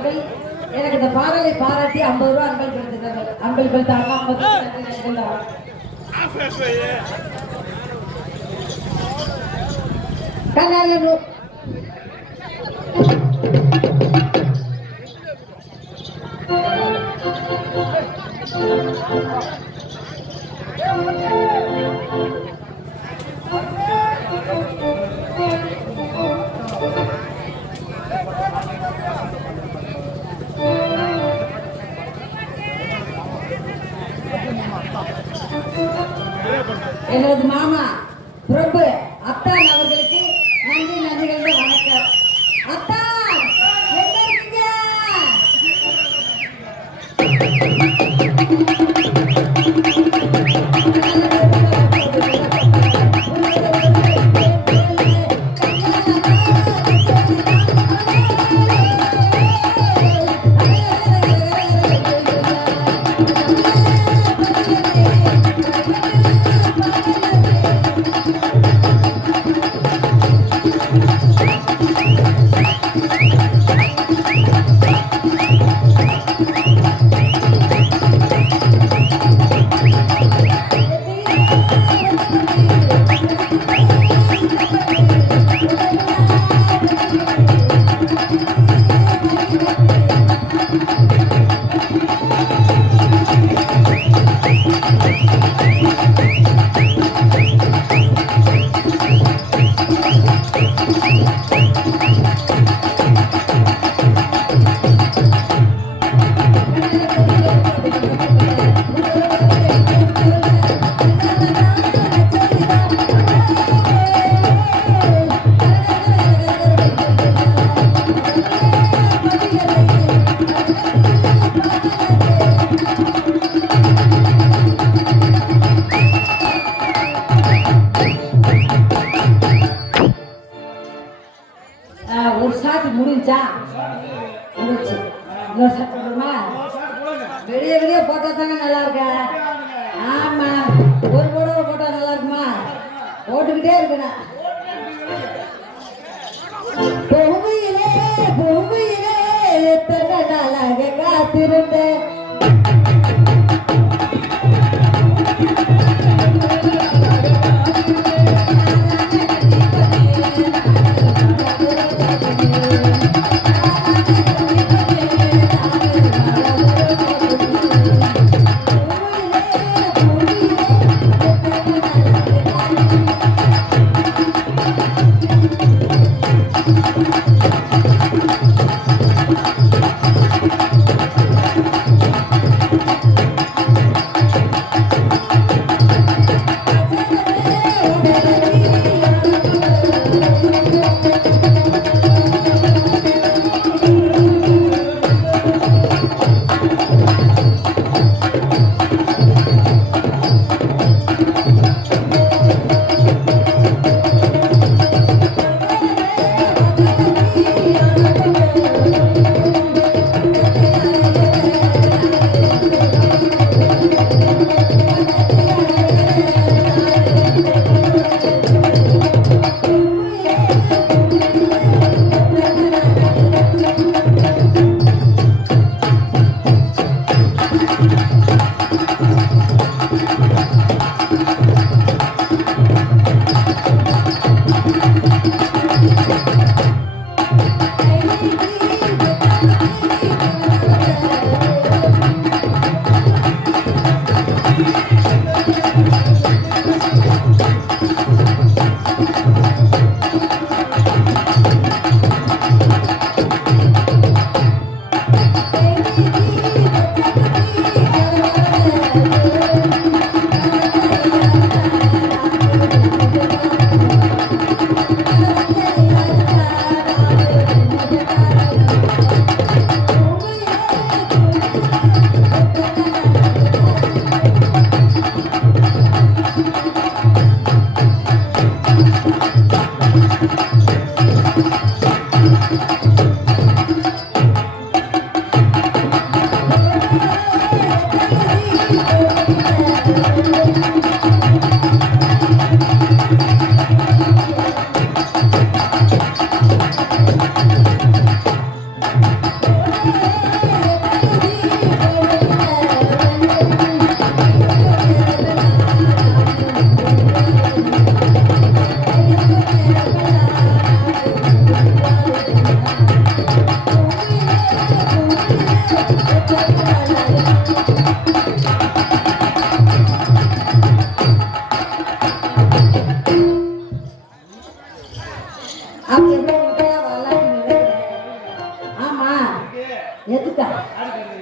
அவர்கள் எனக்கு இந்த பாடலை பாராட்டி ஐம்பது ரூபாய் அன்பல் கொடுத்துருக்காங்க அன்பல் கொடுத்தாங்க ஐம்பது கல்யாணம் Thank you. એનો જ મામા ஷாட் முடிஞ்சா இன்னொரு ஷாட் போடுமா? வெளிய வெளிய போட்டா தாங்க நல்லா இருக்கா ஆமா. ஒரு போடுற போட்டா நல்லா இருக்குமா போட்டுக்கிட்டே இருக்கணும் பொங்கையிலே பொங்கையிலே எத்தனை நாளாக காத்திருந்தேன்?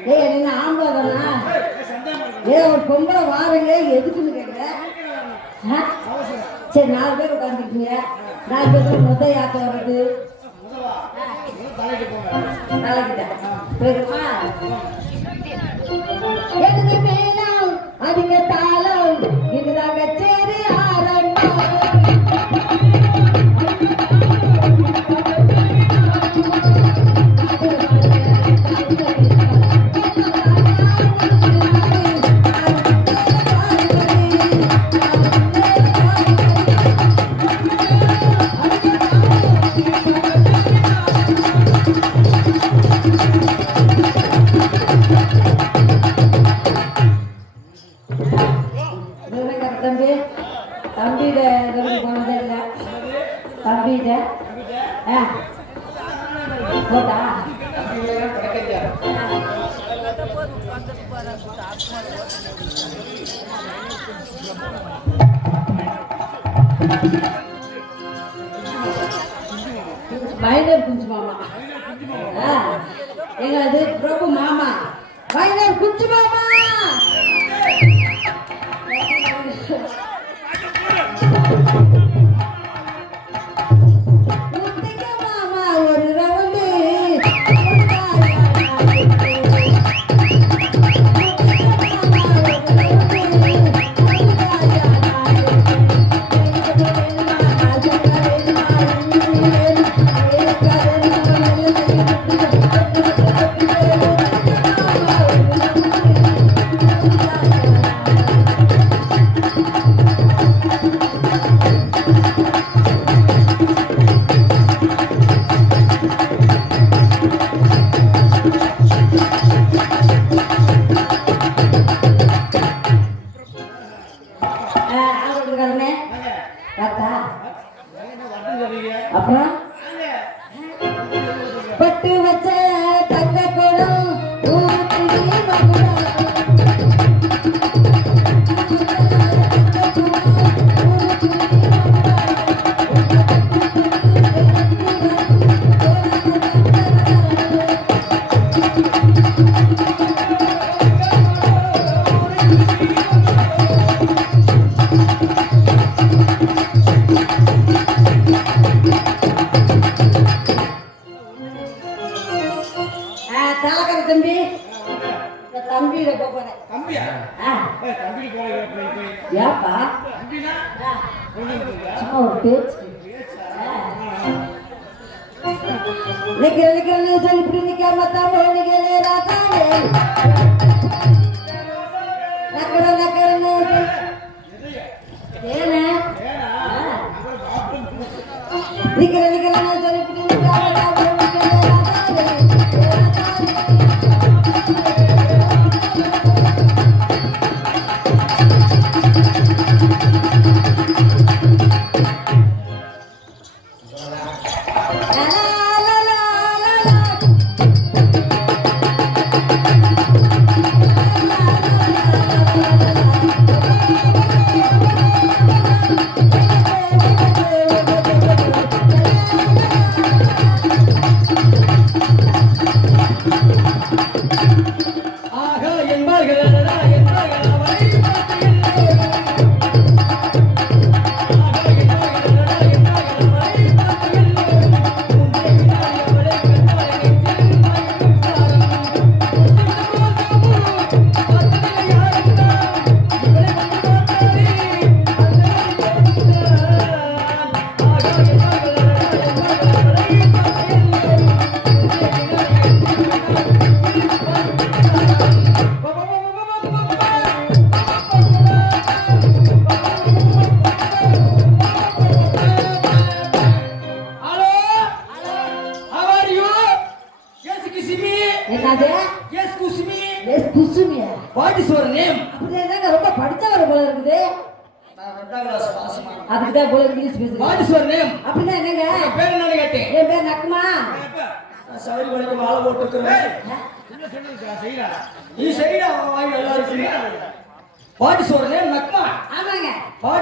ஏய் என்ன ஆம்பளை தானா? ஒரு பொம்பளை வாருங்க எதுக்குன்னு கேட்குறேன் சரி நாலு பேர் உட்காந்துருக்கீங்க நாலு பேர் மொத்த யாக்க வர்றது? தலைக்கிட்ட போயிருமா அதுங்க தாய் கொடுத்துருக்காருமே பார்த்தா அப்புறம்? தம்பியில போறேன். தம்பியா? தம்பிக்கு போறேன் ஏப்பா? தம்பினா? சும்மா ஒரு பேச்சு. நிக்கிற நிக்கிற நீ சொல்லி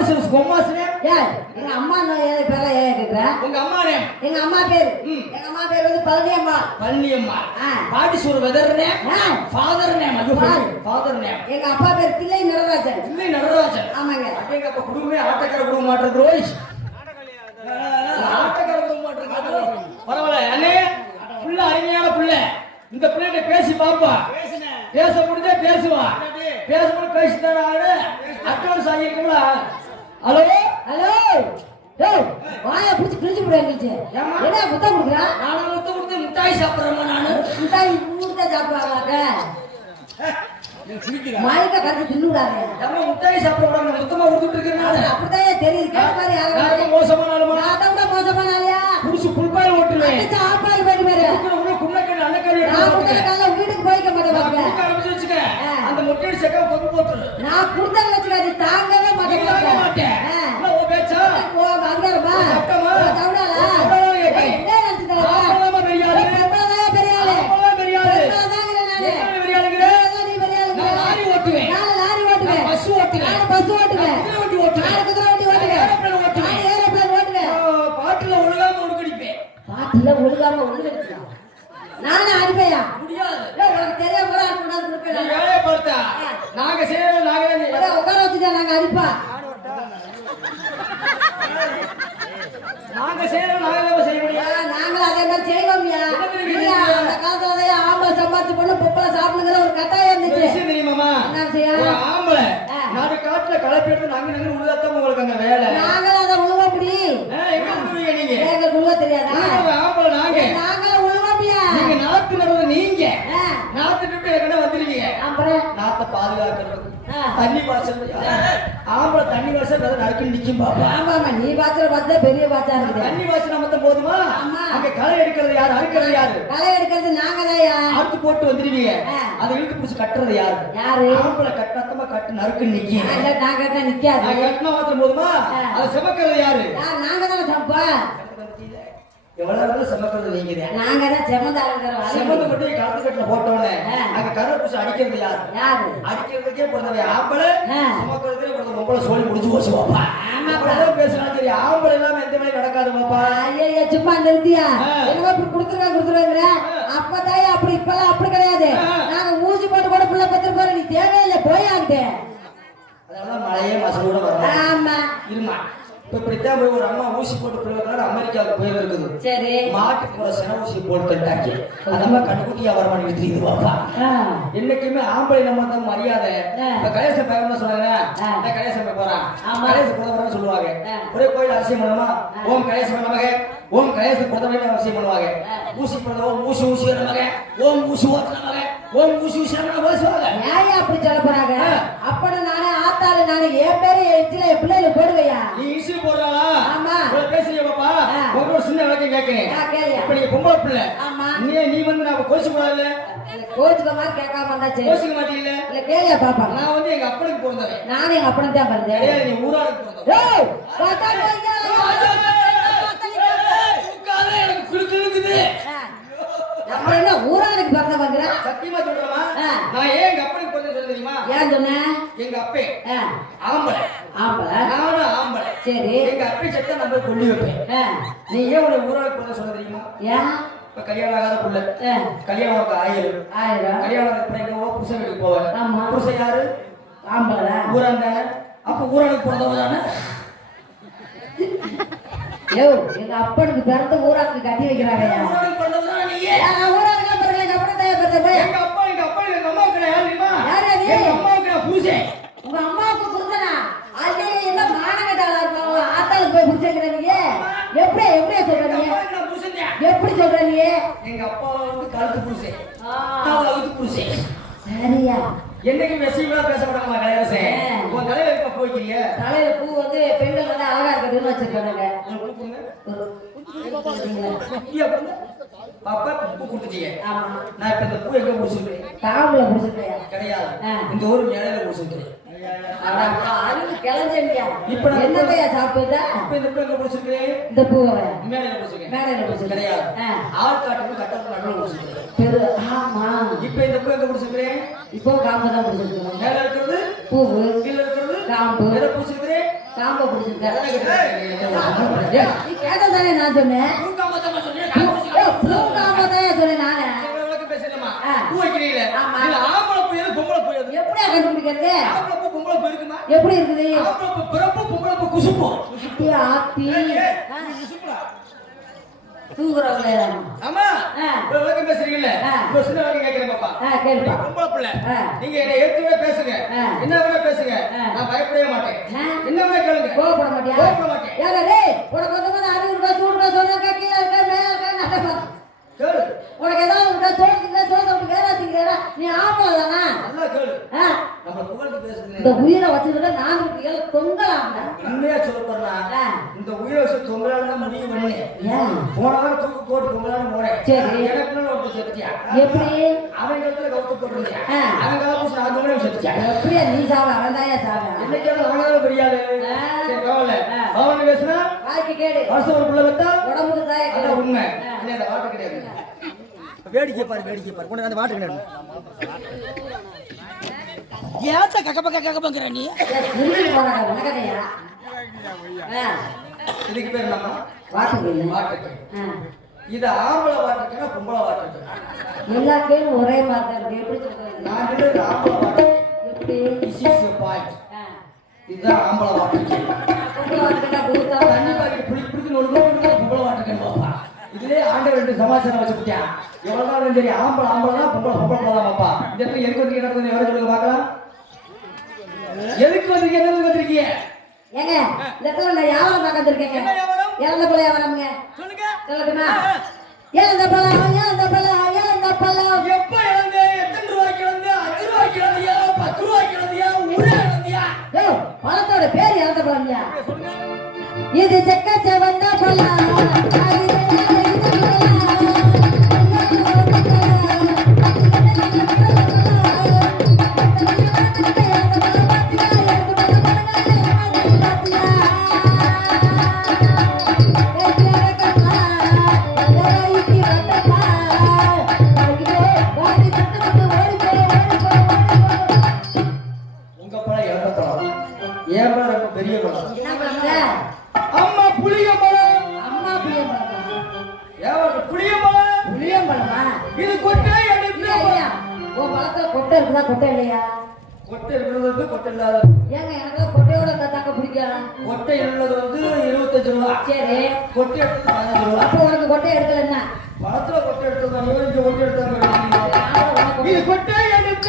நேம் ஏய் எங்க அம்மா நான் ஏன் பேர ஏன் கேக்குற? உங்க அம்மா நேம் எங்க அம்மா பேரு. எங்க அம்மா பேரு வந்து பழனியம்மா. பழனியம்மா. ஆ. What is your weather name ah. Father name Father. Father name எங்க அப்பா பேரு தில்லை நடராஜன். இல்லை நடராஜன். ஆமாங்க. அடேங்க அப்ப குடும்பமே ஆட்டக்கார குடும்பம் மாட்டுறது ரோஹித்? ஆட்டக்கார குடும்பம் மாட்டுறது பரவாயில்ல அண்ணே. புள்ள அருமையான புள்ள. இந்த பிள்ளைகிட்ட பேசி பாப்பா. பேச முடிஞ்சா பேசுவா. பேச முடியும் பேசித்தான ஆடு அட்வான்ஸ் ஆகிருக்கும்ல ஹலோ? ஹலோ? டேய் வாயை பிடிச்சி கிழிச்சு விட ஏம்மா? என்ன புத்தம் கொடுக்குறா? நானும் முத்து கொடுத்து முட்டாய் சாப்பிடுறேம்மா நானு. மிட்டாய் ஊர்தான் சாப்பிடுவாங்களாக்க மயக்க கரைச்சி தின்னு விடாதே நம்ம முட்டாய் சாப்பிட கூடாது முத்தமா கொடுத்துட்டு இருக்கேன் நானு. அப்படிதான் தெரியுது. யாருக்கும் யாரும் மோசமான ஆளுமா நான் அதை விட மோசமான ஆளியா புடிச்சு புல்பாய் ஓட்டுவேன். அடிச்சு ஆப்பால் போயிட்டு பாரு. குன்னக்கண்ணு அன்னக்கறி நான் கொடுத்த காலைல வீட்டுக்கு போய்க்க மாட்டேன். அந்த முட்டையோட செக்கா கொண்டு. நான் வச்சுக்காது தாங்கவே நாங்க செய்யறது நாங்க தான். உட்கார வச்சுட்டா நாங்க அடிப்பா நாங்க செய்யறது நாங்க தான் செய்ய முடியும். நாங்களும் அதே மாதிரி செய்வோம்யா அந்த காலத்துல ஆம்பளை சம்பாதிச்சு பொண்ணு பொம்பளை சாப்பிடுங்கிற ஒரு கட்டாயம் இருந்துச்சு தெரியுமாமா? என்ன? ஒரு ஆம்பளை. நாடு காட்டுல களைப்பு எடுத்து நாங்க நாங்க உள்ளதான் உங்களுக்கு அங்க வேலை நாங்களும் அதை உழுவ முடி ஆ, எங்க விடுவீங்க நீங்க எங்களுக்கு உழுவ தெரியாதா நீங்க ஒரு ஆம்பளை நாங்க நாங்களும் உழுவோம்யா நீங்க நாத்து நடுவது நீங்க ஆ, நாத்து நட்டு எங்கன்னா வந்துருக்கீங்க அப்புறம் நாத்த பாதுகாக்கிறது ஆ. பாய்ச்சல் ஆம்பளை தண்ணி பாய்ச்சல் வெறும் நறுக்கு நிக்கும் பாப்பா. ஆமா ஆமா நீ பாத்திர பார்த்தா பெரிய பாத்தா இருக்குது. தண்ணி பாய்ச்சல் மொத்தம் போதுமா? ஆமா. அங்க களை எடுக்கிறது யாரு? அறுக்கிறது யாரு? களை எடுக்கிறது நாங்க தான்யா அறுத்து போட்டு வந்துருவீங்க. அதை இழுத்து பிடிச்சு கட்டுறது யாரு? யாரு? ஆம்பளை கட்டத்தமா கட்டு நறுக்கு நிக்கி நாங்க கட்டினா நிக்காது. கட்டினா மாத்திரம் போதுமா. அதை செமக்கிறது யாரு? நாங்க தானே சம்பா எவ்வளவு செமக்கிறது நீங்க நாங்க தான் செமந்தாளுங்கிற செமந்த மட்டும் கலத்து கட்டில போட்டவனே. ஆ. அங்க கரை பூசி அடிக்கிறது யாரு? யாரு? அடிக்கிறதுக்கே பிறந்தவை ஆம்பளை. சுமக்கிறதுக்கே பிறந்த பொம்பளை சொல்லி முடிச்சு போச்சு பாப்பா. அவ்வளவுதான் பேசுனா சரி ஆம்பளை இல்லாம எந்த வேலையும் நடக்காது பாப்பா ஐயா சும்மா நிறுத்தியா? ஆ. என்னமோ இப்படி கொடுத்துருவேன் கொடுத்துருவேங்கிற? அப்பதாயா அப்படி இப்பெல்லாம் அப்படி கிடையாது. நாங்க ஊசி போட்டு கூட புள்ள பத்து போற நீ தேவையில்லை போய் ஆகுது அதனால மழையே மசலோட வரும் ஆமா. இருமா. இப்ப இப்படித்தான் போய் ஒரு அம்மா ஊசி போட்டு பிள்ளைங்க அமெரிக்காவுக்கு போய் இருக்குது சரி மாட்டுக்கு ஒரு சென ஊசி போட்டுட்டாங்க அந்த அம்மா பாப்பா ஆ. என்னைக்குமே ஆம்பளை நம்ம தான் மரியாதை. இப்ப பையன் சொன்னாங்க கணேசன் போய் போறான். கணேசன் புறதவரன் சொல்லுவாங்க. ஒரே கோயில் அரசியம் பண்ணுமா ஆ. ஓம் கணேசன் நமக ஓம் கணேசன் புறதவரன் அவசியம் பண்ணுவாங்க. ஊசி புறதவ ஊசி ஊசி நமக ஓம் ஊசி ஓட்டு நமக ஓம் ஊசி ஊசி நமக பேசுவாங்க ஏன் அப்படி சொல்ல போறாங்க. அப்படி நானே ஆத்தாளு நானே என் பேரு என் சில என் பிள்ளைகளை போடுவையா நீ ஈஸி போடுறாளா ஆமா. இவ்வளவு பேசுறீங்க பாப்பா? ஒரு சின்ன விளக்கம் கேட்கிறேன். இப்ப நீங்க பொம்பளை பிள்ளை. ஆமா. நீ நீ வந்து நான் கோச்சு கூடாது கோச்சுக்க மாதிரி கேட்காம இருந்தா சரி. கோச்சிக்க மாட்டீங்கல்ல? இல்ல கேளியா பாப்பா. நான் வந்து எங்க அப்பனுக்கு பிறந்தவன். நானும் எங்க அப்பனும் தான் பிறந்தேன். நீ ஊராளுக்கு ஏய், பார்த்தா போய்யா? தூக்காத, நம்ம என்ன ஊரானுக்கு பிறந்தவங்கிற சத்தியமா சொல்றேம்மா, ஆ. நான் ஏன் எங்க அப்பனுக்கு பிறந்தேன்னு சொல்ல தெரியுமா? ஏன் சொன்ன எங்க அப்பே ஆம்பளை. ஆம்பளை நானும் ஆம்பளை. சரி எங்க அப்பே செத்தா போய் கொல்லி வைப்பேன். நீ ஏன் உன்னை ஊராளுக்கு பிறந்தேன்னு சொல்ல தெரியுமா? ஏன் இப்ப கல்யாணம் ஆகாத புள்ள. கல்யாணம் உனக்கு ஆயிரம். ஆயிரம் கல்யாணம் உன் புருஷன் வீட்டுக்கு போவ. ஆமா. புருஷன் யாரு? ஆம்பளை ஊரான் தானே? அப்ப ஊராளுக்கு பிறந்தவன் தானே? யோ எங்க அப்பனுக்கு பிறந்த ஊரானுக்கு கட்டி புருஷன். உங்க அம்மாவுக்கு புரிஞ்சனா ஐயே எல்லாம் மானகட்டாளா இருப்பாங்க? ஆத்தாளுக்கு போய் புடிச்சிருக்கிற நீங்க எப்படி எப்படி எங்க சொல்ற நீ? அம்மாவுக்கு நான் புருஷன் தான். எப்படி சொல்ற நீ? எங்க அப்பா வந்து கழுத்து புருஷன் நான் அவுத்து புருஷன் சரியா? என்னைக்கு விஷயங்களா பேச மாட்டாங்க கலையரசே. உன் தலையில போய்க்கிறீங்க தலையில பூ வந்து பெண்கள் வந்து அழகா இருக்கட்டும்னு வச்சிருக்காங்க பாப்பா பூ கொடுத்துட்டீங்க நான் இப்ப இந்த கிடையாது இந்த ஊர் நிலையில குடிச்சிருக்கேன் இப்ப என்னதையா சாப்பிட்டா இப்ப இந்த பூ எங்க குடிச்சிருக்கேன் இந்த பூ கிடையாது ஆட்காட்டுக்கு கட்டத்துக்கு நடுவில் குடிச்சிருக்கேன் ஆமா இப்ப இந்த இப்போ காம்பு தான் மேல இருக்கிறது பூ இருக்கிறது காம்பு எதை குடிச்சிருக்கேன் காம்ப பிடிச்சிருக்காரு நீ கேட்டா தானே நான் சொன்னேன். பூங்காம தான் சொன்னேன் நானே எப்படி இருக்குது? ஆத்தி. தூங்குறவங்க ஆமா. விளக்கம் பேசுறீங்கல்ல? கொஸ்டின் வரைக்கும் கேட்கிறேன் பாப்பா. கேளுப்பா. பொம்பளை பிள்ளை நீங்க என்ன ஏத்துவே பேசுங்க. என்ன பேசுங்க. நான் பயப்படவே மாட்டேன். என்ன கேளுங்க. கோவப்பட மாட்டேன் கோவப்பட மாட்டேன். ஏங்க டேய் உனக்கு வந்து வந்து அறுபது ரூபாய் நூறு ரூபாய் சொல்றேன் கீழே உனக்கு ஏதாவது உண்டா தோட்டத்துக்கு தோட்டம் உனக்கு வேலை நீ ஆமா தானா? நல்லா கேளு. நம்ம உயிரை வச்சிருக்க அப்படியா நீ சாவ உண்மை. வேடிக்கை பாரு வேடிக்கை பாரு. உனக்கு அந்த வாட்டர் கிடையாது. ஏத்த கக்கப்பக்க கக்கப்பங்கிற இது ஆம்பளை வாட்டர்னா பொம்பளை வாட்டர் எல்லா கேம் ஒரே மாதிரி எப்படி சொல்றது? நான் கிட்ட ஆம்பளை வாட்டர் எப்படி? திஸ் இஸ் யுவர் பாயிண்ட் இது ஆம்பளை வாட்டர் பொம்பளை வாட்டர்னா பூத்தா தண்ணி பாக்கி புடி புடி நோண்டு நோண்டு பொம்பளை வாட்டர் பாப்பா இதுலயே ஆண்ட இழந்த வியாபாரம்ங்க சொல்லுங்க. சொல்லட்டுமா? இழந்த பழம் இழந்த பழம் இழந்த பழம் எப்ப இது கொட்டை எடுத்து இல்லையா? உன் பழத்துல கொட்டை இருக்குதா கொட்டை இல்லையா? கொட்டை இருக்கிறது வந்து கொட்டை இல்லாத. ஏங்க எனக்கு கொட்டையோட தத்தாக்க பிடிக்கும் கொட்டை உள்ளது வந்து இருபத்தஞ்சு ரூபா. சரி. கொட்டை எடுத்தது பதினஞ்சு ரூபா. அப்போ உனக்கு கொட்டை எடுக்கல என்ன? பழத்துல கொட்டை எடுத்தது இங்க கொட்டை எடுத்தாங்க இது கொட்டை எடுத்த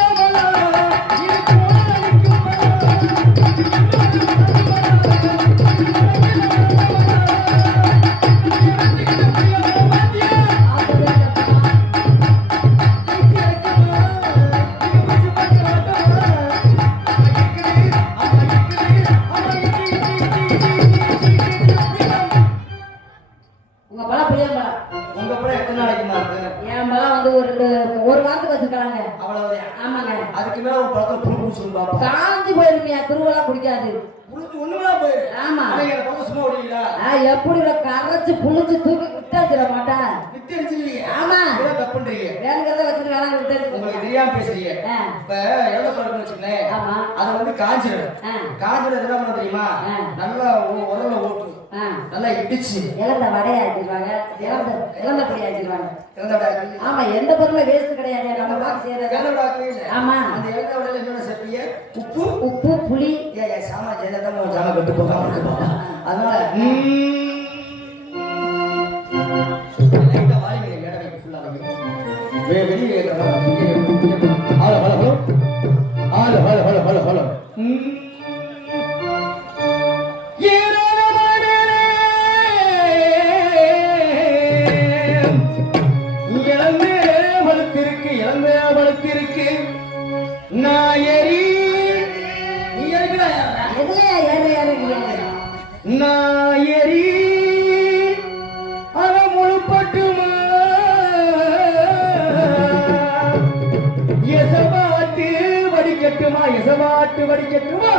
கரைச்சு புளிச்சு தூக்கி விட்டாச்சிட மாட்டேன். வித்து அடிச்சிருவீங்க ஆமா. இதெல்லாம் தப்பு பண்றீங்க வேணுங்கிறத வச்சுட்டு வேணாம் உங்களுக்கு விட்டு தெரியாம பேசுறீங்க. இப்ப எவ்வளவு பழக்கம் வச்சுக்கலேன் ஆமா. அதை வந்து காஞ்சிடும். காஞ்சிடும் என்ன பண்ண தெரியுமா. நல்லா உ- உரல்ல ஓட்டு. நல்லா இடிச்சு. இழந்த வடையை ஆக்கிடுவாங்க இழந்த இழந்த பொடி ஆக்கிடுவாங்க ஆமா எந்த பொருளுமே வேஸ்ட் கிடையாது. நம்ம செய்யறது. ஆமா. அந்த இறந்த விடையில என்னென்ன சேர்ப்பீங்க உப்பு. உப்பு புளி. சாமா ஜெயலலிதா உன் சாமா கட்டு போகாம இருக்கு அதனால Ahora, ahora, ahora, ahora, ahora. எசமாட்டு வடிக்கட்டுமா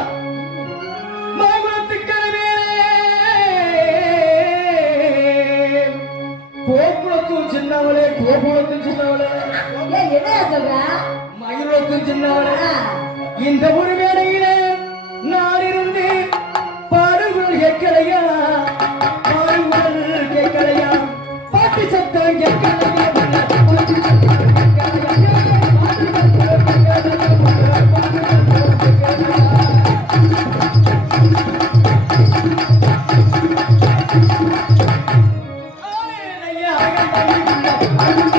கோபுரத்தும் சின்னவளே கோபுரத்தும் சின்னவளே. என்ன சொல்ற? மயிலத்தும் சின்னவளே. இந்த ஒரு வேளையிலே ஆலேலையா, அழகன்